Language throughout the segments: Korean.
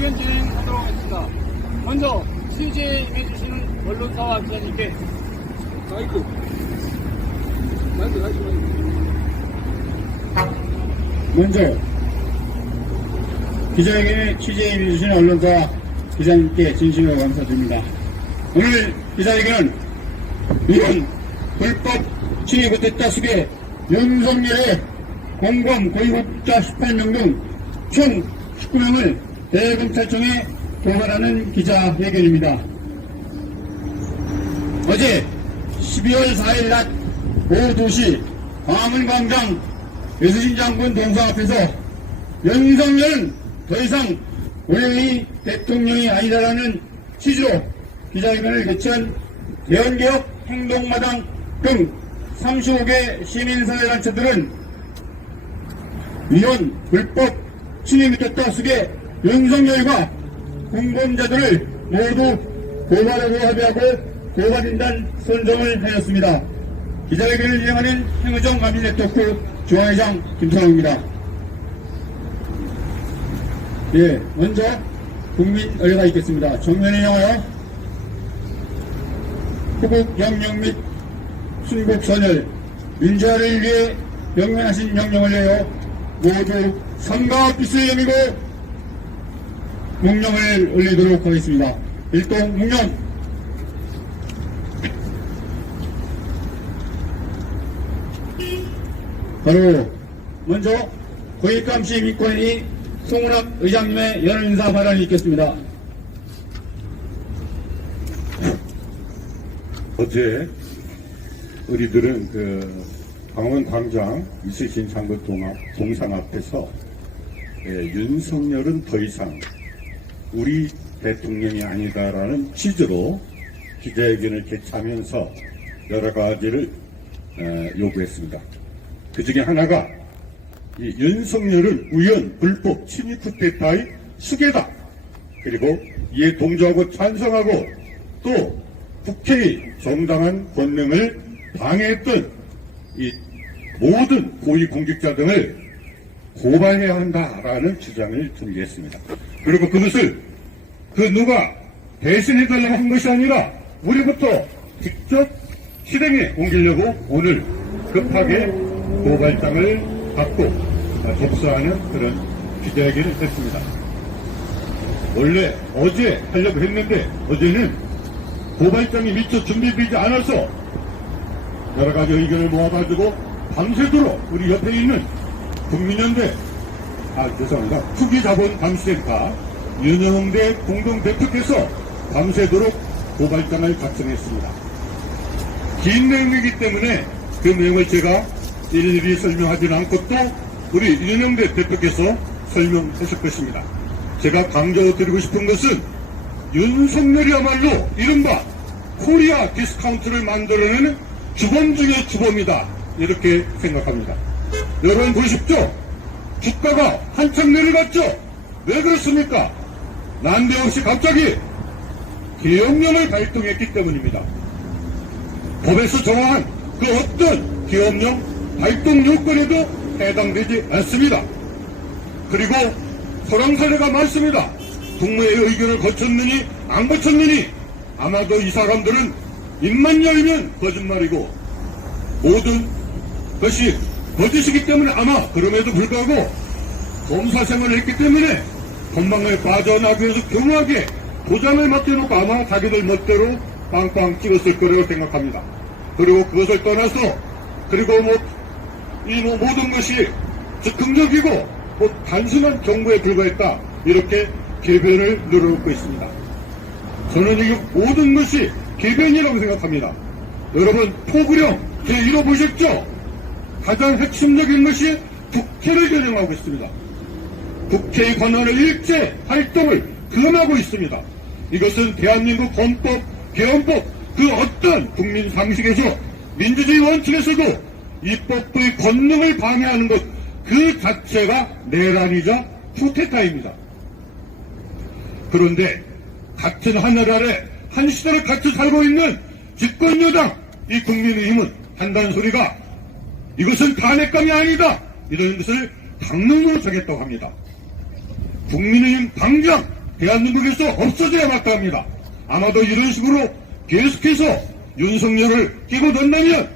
기자회견 진행하도록 하겠습니다. 먼저 취재에 임해주시는 언론사와 기자님께 마이크. 먼저 기자회견에 취재에 임해주시는 언론사 기자님께 진심으로 감사드립니다. 오늘 기자회견은 이번 불법 침입됐다 속에 윤석열의 공범 고위급자 18명 등 총 19명을 대검찰청에 고발하는 기자회견입니다. 어제 12월 4일 낮 오후 2시 광화문광장 외수진 장군 동상 앞에서 윤석열은 더 이상 우리의 대통령이 아니다라는 취지로 기자회견을 개최한 대원개혁 행동마당 등 35개 시민사회단체들은 이런 불법 침입됐다 속에 윤석열과 공범자들을 모두 고발하고 합의하고 고발인단 선정을 하였습니다. 기자회견을 진행하는 행의정 만민네트워크 중앙회장 김성호입니다. 예, 먼저 국민 의뢰가 있겠습니다. 정면에 향하여 후국 영령 및 순국 선열 민주화를 위해 명명하신 명령을 내어 모두 삼가 빛을 여미고 묵념을 올리도록 하겠습니다. 일동 묵념. 바로 먼저 고위감시 민권위 송은학 의장님의 연인사 발언이 있겠습니다. 어제 우리들은 광화문 광장 이순신 장군 동상 앞에서 윤석열은 더 이상 우리 대통령이 아니다라는 취지로 기자회견을 개최하면서 여러 가지를 요구했습니다. 그 중에 하나가 이 윤석열은 우연 불법 침입 쿠데타의 수괴다. 그리고 이에 동조하고 찬성하고 또 국회의 정당한 권능을 방해했던 이 모든 고위 공직자 등을 고발해야 한다라는 주장을 전개했습니다. 그리고 그것을 누가 대신해달라고 한 것이 아니라 우리부터 직접 실행에 옮기려고 오늘 급하게 고발장을 받고 접수하는 그런 기자회견을 했습니다. 원래 어제 하려고 했는데 어제는 고발장이 미처 준비되지 않아서 여러 가지 의견을 모아가지고 밤새도록 우리 옆에 있는 국민연대, 죄송합니다. 후기자본감시센터 윤영대 공동대표께서 밤새도록 고발장을 작성했습니다. 긴 내용이기 때문에 그 내용을 제가 일일이 설명하지는 않고 또 우리 윤영대 대표께서 설명하실 것입니다. 제가 강조드리고 싶은 것은 윤석열이야말로 이른바 코리아 디스카운트를 만들어내는 주범 중의 주범이다. 이렇게 생각합니다. 여러분 보십시오. 주가가 한참 내려갔죠? 왜 그렇습니까? 난데없이 갑자기 계엄령을 발동했기 때문입니다. 법에서 정한 그 어떤 계엄령 발동 요건에도 해당되지 않습니다. 그리고 소랑사례가 많습니다. 국무회의 의견을 거쳤느니 안 거쳤느니 아마도 이 사람들은 입만 열면 거짓말이고 모든 것이 거짓이기 때문에 아마 그럼에도 불구하고 검사 생활을 했기 때문에 건방에 빠져나가기 위해서 교묘하게 도장을 맡겨놓고 아마 자기들 멋대로 빵빵 찍었을 거라고 생각합니다. 그리고 그것을 떠나서 그리고 이 모든 것이 즉흥적이고 단순한 정보에 불과했다. 이렇게 개변을 늘어놓고 있습니다. 저는 이 모든 것이 개변이라고 생각합니다. 여러분 포구령 제1호 보셨죠? 가장 핵심적인 것이 국회를 겨냥하고 있습니다. 국회의 권한을 일제 활동을 금하고 있습니다. 이것은 대한민국 헌법, 개헌법 그 어떤 국민 상식에서 민주주의 원칙에서도 입법부의 권능을 방해하는 것 그 자체가 내란이자 쿠데타입니다. 그런데 같은 하늘 아래 한 시대를 같이 살고 있는 집권여당 이 국민의힘은 한다는 소리가 이것은 탄핵감이 아니다. 이런 것을 당론으로 정했다고 합니다. 국민의힘 당장 대한민국에서 없어져야 마땅합니다. 아마도 이런 식으로 계속해서 윤석열을 끼고 든다면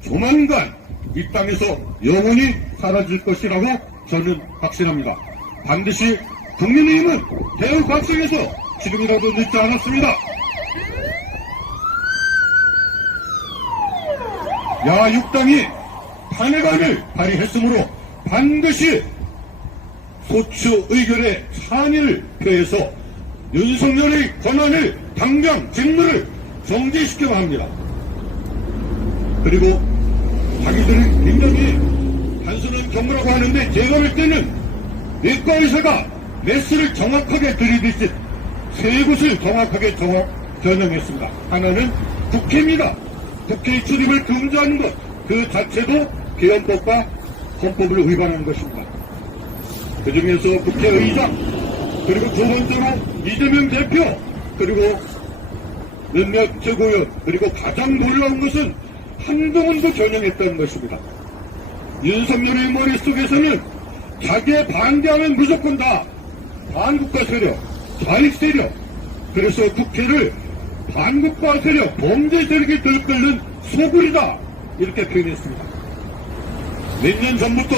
조만간 이 땅에서 영원히 사라질 것이라고 저는 확신합니다. 반드시 국민의힘은 대응 각성해서 지금이라도 늦지 않았습니다. 야6당이 탄핵안을 발의했으므로 반드시 소추 의결의 상의를 표해서 윤석열의 권한을 당장 직무를 정지시켜야 합니다. 그리고 자기들은 굉장히 단순한 경우라고 하는데 제가 볼 때는 내과 의사가 메스를 정확하게 들이듯이 세 곳을 정확하게 겨냥했습니다. 하나는 국회입니다. 국회 출입을 금지하는 것, 그 자체도 개헌법과 헌법을 위반하는 것입니다. 그 중에서 국회의장, 그리고 두 번째로 이재명 대표, 그리고 몇몇 최고위원, 그리고 가장 놀라운 것은 한동훈도 겨냥했다는 것입니다. 윤석열의 머릿속에서는 자기에 반대하면 무조건 다 반국가 세력, 좌익 세력, 그래서 국회를 반국가 세력, 범죄 세력이 들끓는 소굴이다, 이렇게 표현했습니다. 몇 년 전부터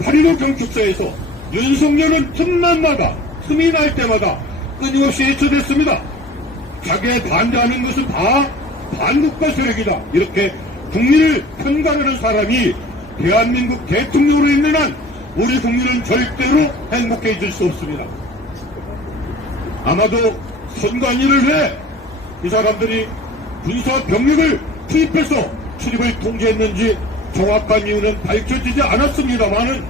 8.15 경축사에서 윤석열은 틈이 날 때마다 끊임없이 해쳐댔습니다. 자기에 반대하는 것은 다 반국가 세력이다, 이렇게 국민을 편가르는 사람이 대한민국 대통령으로 있는 한 우리 국민은 절대로 행복해질 수 없습니다. 아마도 선관위를 해 이 사람들이 군사 병력을 투입해서 출입을 통제했는지 정확한 이유는 밝혀지지 않았습니다만은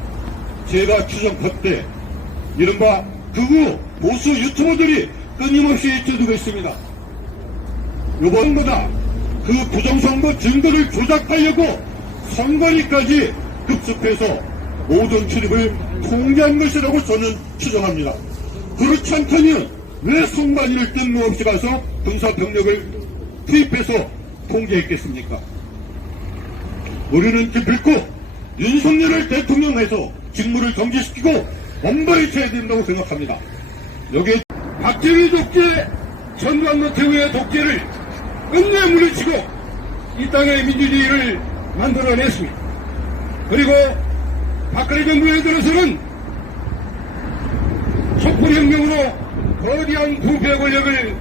제가 추정컨대 이른바 극우 보수 유튜버들이 끊임없이 해쳐두고 있습니다. 이번보다 그 부정선거 증거를 조작하려고 선관위까지 급습해서 모든 출입을 통제한 것이라고 저는 추정합니다. 그렇지 않다면 왜 선관위를 뜬금없이 가서 군사 병력을 투입해서 통제했겠습니까? 우리는 기필코 윤석열을 대통령해서 직무를 정지시키고 엄벌히 쳐야 된다고 생각합니다. 여기에 박정희 독재, 전두환 노태우의 독재를 끝내 물리치고 이 땅의 민주주의를 만들어냈습니다. 그리고 박근혜 정부에 들어서는 촛불혁명으로 거대한 부패 권력을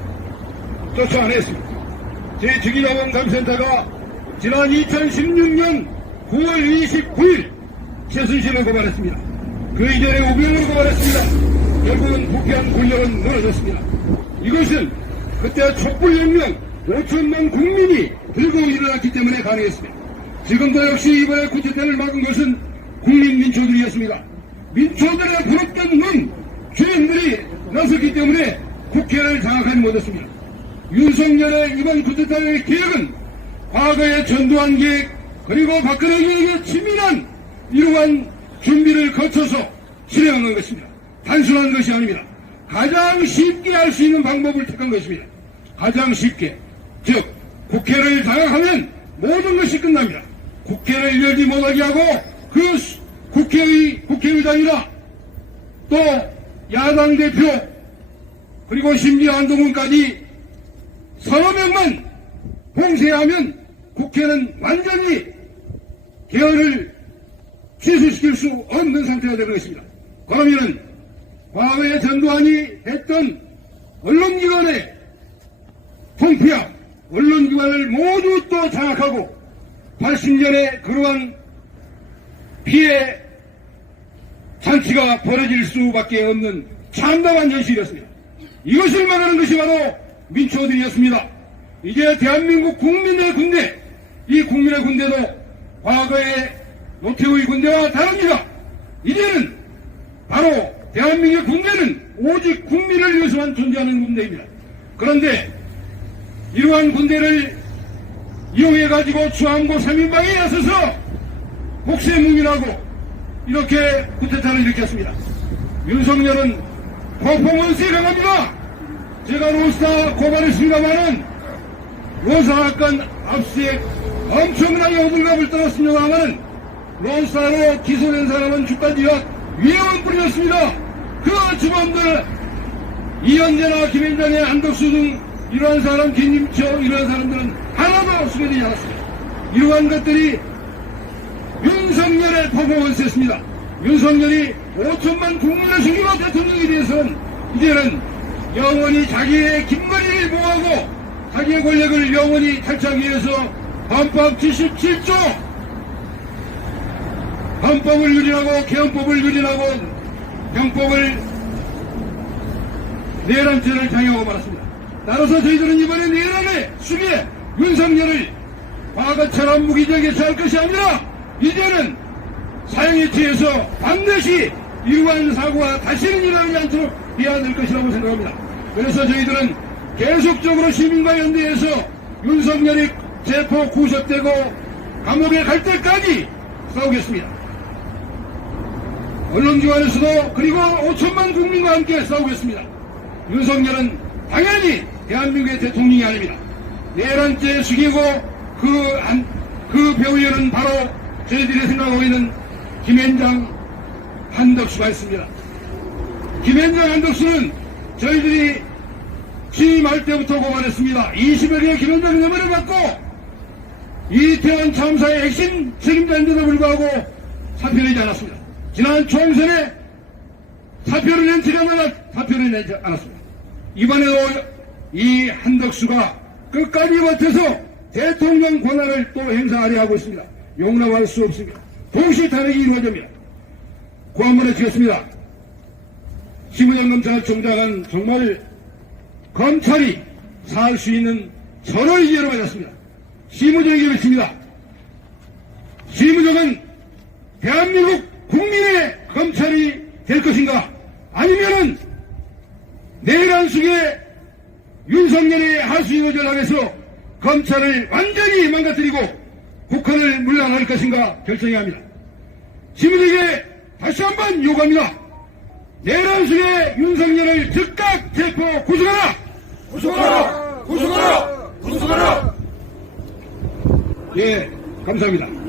쫓아냈습니다. 제6.25감센터가 지난 2016년 9월 29일 최순실을 고발했습니다. 그 이전에 우병우를 고발했습니다. 결국은 부패한 권력은 무너졌습니다. 이것은 그때 촛불혁명 5천만 국민이 들고 일어났기 때문에 가능했습니다. 지금도 역시 이번에 쿠데타를 막은 것은 국민민초들이었습니다. 민초들의 부럽던 문 주인들이 나섰기 때문에 국회를 장악하지 못했습니다. 윤석열의 이번 쿠데타의 계획은 과거의 전두환 계획 그리고 박근혜 계획의 치밀한 이러한 준비를 거쳐서 실행한 것입니다. 단순한 것이 아닙니다. 가장 쉽게 할 수 있는 방법을 택한 것입니다. 가장 쉽게, 즉 국회를 장악하면 모든 것이 끝납니다. 국회를 열지 못하게 하고 그 국회의장이나 또 야당 대표 그리고 심지어 한동훈까지 서너 명만 봉쇄하면 국회는 완전히 개헌을 취소시킬 수 없는 상태가 되는 것입니다. 그러면은 과거에 전두환이 했던 언론기관의 통폐합, 언론기관을 모두 또 장악하고 80년에 그러한 피해 잔치가 벌어질 수밖에 없는 참담한 현실이었습니다. 이것을 막아낸 것이 바로 민초들이었습니다. 이제 대한민국 국민의 군대, 이 국민의 군대도 과거의 노태우의 군대와 다릅니다. 이제는 바로 대한민국의 군대는 오직 국민을 위해서만 존재하는 군대입니다. 그런데 이러한 군대를 이용해가지고 주한고 3인방에 나서서 복세무민하고 이렇게 쿠데타를 일으켰습니다. 윤석열은 퍼포먼스에 강합니다. 제가 로스타 고발했습니다만은 로스타 사건 압수수색 엄청나게 호들갑을 떨었습니다만은 로스타로 기소된 사람은 주가지역 위험한 뿐이었습니다. 그 주범들 이현재나 김현장의 한덕수 등 이러한 사람, 김임초 이러한 사람들은 하나도 수배되지 않았습니다. 이러한 것들이 윤석열의 퍼포먼스였습니다. 윤석열이 5천만 국민을 죽이고 대통령이 돼서는 이제는 영원히 자기의 김건희를 보호하고 자기의 권력을 영원히 탈취하기 위해서 헌법 77조 헌법을 유린하고 개헌법을 유린하고 형법을 내란죄를 장용하고 말았습니다. 따라서 저희들은 이번에 내란의 수비에 윤석열을 과거처럼 무기징역에 처할 것이 아니라 이제는 사형에 취해서 반드시 이러한 사고가 다시는 일어나지 않도록 해야 될 것이라고 생각합니다. 그래서 저희들은 계속적으로 시민과 연대해서 윤석열이 체포 구속되고 감옥에 갈 때까지 싸우겠습니다. 언론기관에서도 그리고 5천만 국민과 함께 싸우겠습니다. 윤석열은 당연히 대한민국의 대통령이 아닙니다. 내란죄 죽이고 그 배후에는 바로 저희들이 생각하고 있는 김현장, 한덕수가 있습니다. 김현장, 한덕수는 저희들이 취임할 때부터 고발했습니다. 20여 개의 김현장 혐의를 받고 이태원 참사의 핵심 책임자인데도 불구하고 사표를 내지 않았습니다. 지난 총선에 사표를 낸 적이 아니라 사표를 내지 않았습니다. 이번에도 이 한덕수가 끝까지 버텨서 대통령 권한을 또 행사하려 하고 있습니다. 용납할 수 없습니다. 동시 탄핵이 이루어집니다. 고한번에 치겠습니다. 심은영 검찰총장은 정말 검찰이 살 수 있는 전원의 기회를 맞았습니다. 심우정에게 외칩니다. 심우정은 대한민국 국민의 검찰이 될 것인가? 아니면은 내란 속에 윤석열이 할 수 있는 전략에서 검찰을 완전히 망가뜨리고 국헌을 물러날 것인가 결정해야 합니다. 심우정에게 다시 한번 요구합니다. 내란 속에 윤석열을 즉각 체포 구속하라! 구속하라! 구속하라! 구속하라! 예, 감사합니다.